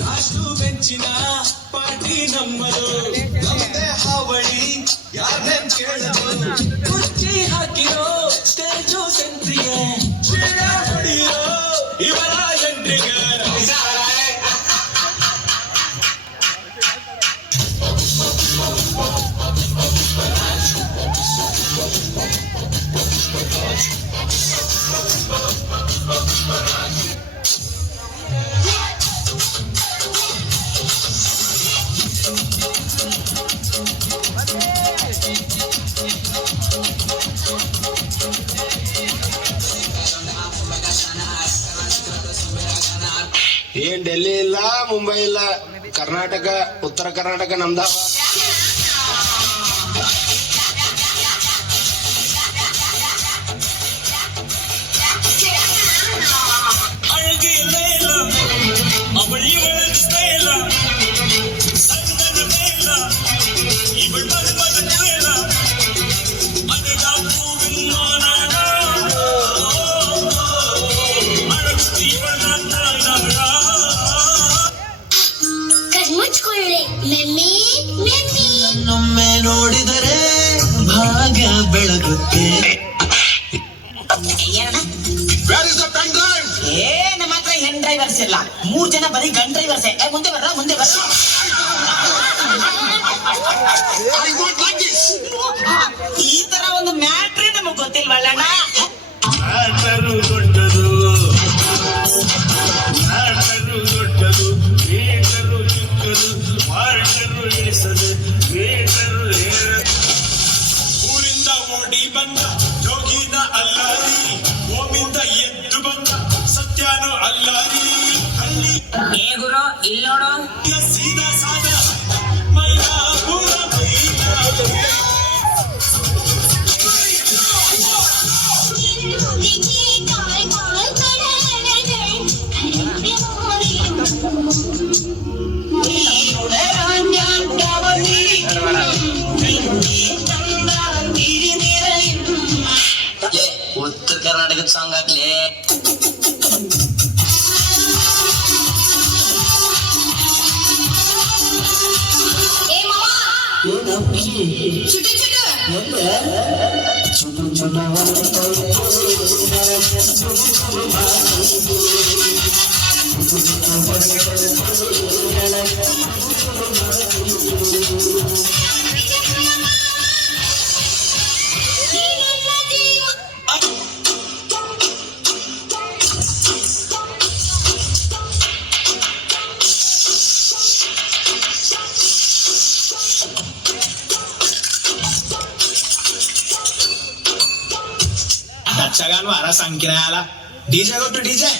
Last ಬೆಂಚಿನ party ನಮ್ಮದು, ನಮ್ಮದೇ ಹಾವಳಿ ಯಾರೇ ಕೇಳಬಹುದು. ಕುರ್ಚಿ ಹಾಕಿರೋ ಸ್ಟೇಜು ಸೆಂಟ್ರಿಗೆ ಹೊಡಿಯೋ ಇವರ ಎಂಟ್ರಿಗೆ. ಏನ್ ಡೆಲ್ಲಿ ಇಲ್ಲ, ಮುಂಬೈ ಇಲ್ಲ, ಕರ್ನಾಟಕ, ಉತ್ತರ ಕರ್ನಾಟಕ ನಮ್ದ. ನಮ್ಮೆ ನೋಡಿದರೆ ಭಾಗ್ಯ ಬೆಳಗುತ್ತೆ. ನಮ್ಮ ಹತ್ರ ಹೆಣ್ ಡ್ರೈವರ್ಸ್ ಇಲ್ಲ, 3 ಜನ ಬರೀ ಗನ್ ಡ್ರೈವರ್ಸ್. ಮುಂದೆ ಬರ್ರ. ಈ ತರ ಒಂದು ಮ್ಯಾಟ್ರೇ ನಮಗ್ ಗೊತ್ತಿಲ್ವಲ್ಲಣ್ಣ. ದೊಡ್ಡದು ಮೀಟರು ಚಿಕ್ಕದು, ಮಾರ್ಟರು ಇಳಿಸದು, ಮೀಟರು ಊರಿಂದ ಓಡಿ ಬಂದ ಜೋಗಿನ ಅಲ್ಲಾರಿ, ಓಮಿಂದ ಎದ್ದು ಬಂದ ಸತ್ಯನು ಅಲ್ಲಾರಿ. ಹಳ್ಳಿ ಏ ಗುರು ಇಲ್ಲಿ ನೋಡು, ಸೀದಾ ಸಾದ ಮೈಲಾಪುರ ಉತ್ತರ ಕರ್ನಾಟಕದ ಸಾಂಗ್ ಹಾಕ್ಲಿ. दक्षगान वारा सांग की नाही आला. DJ go two DJ.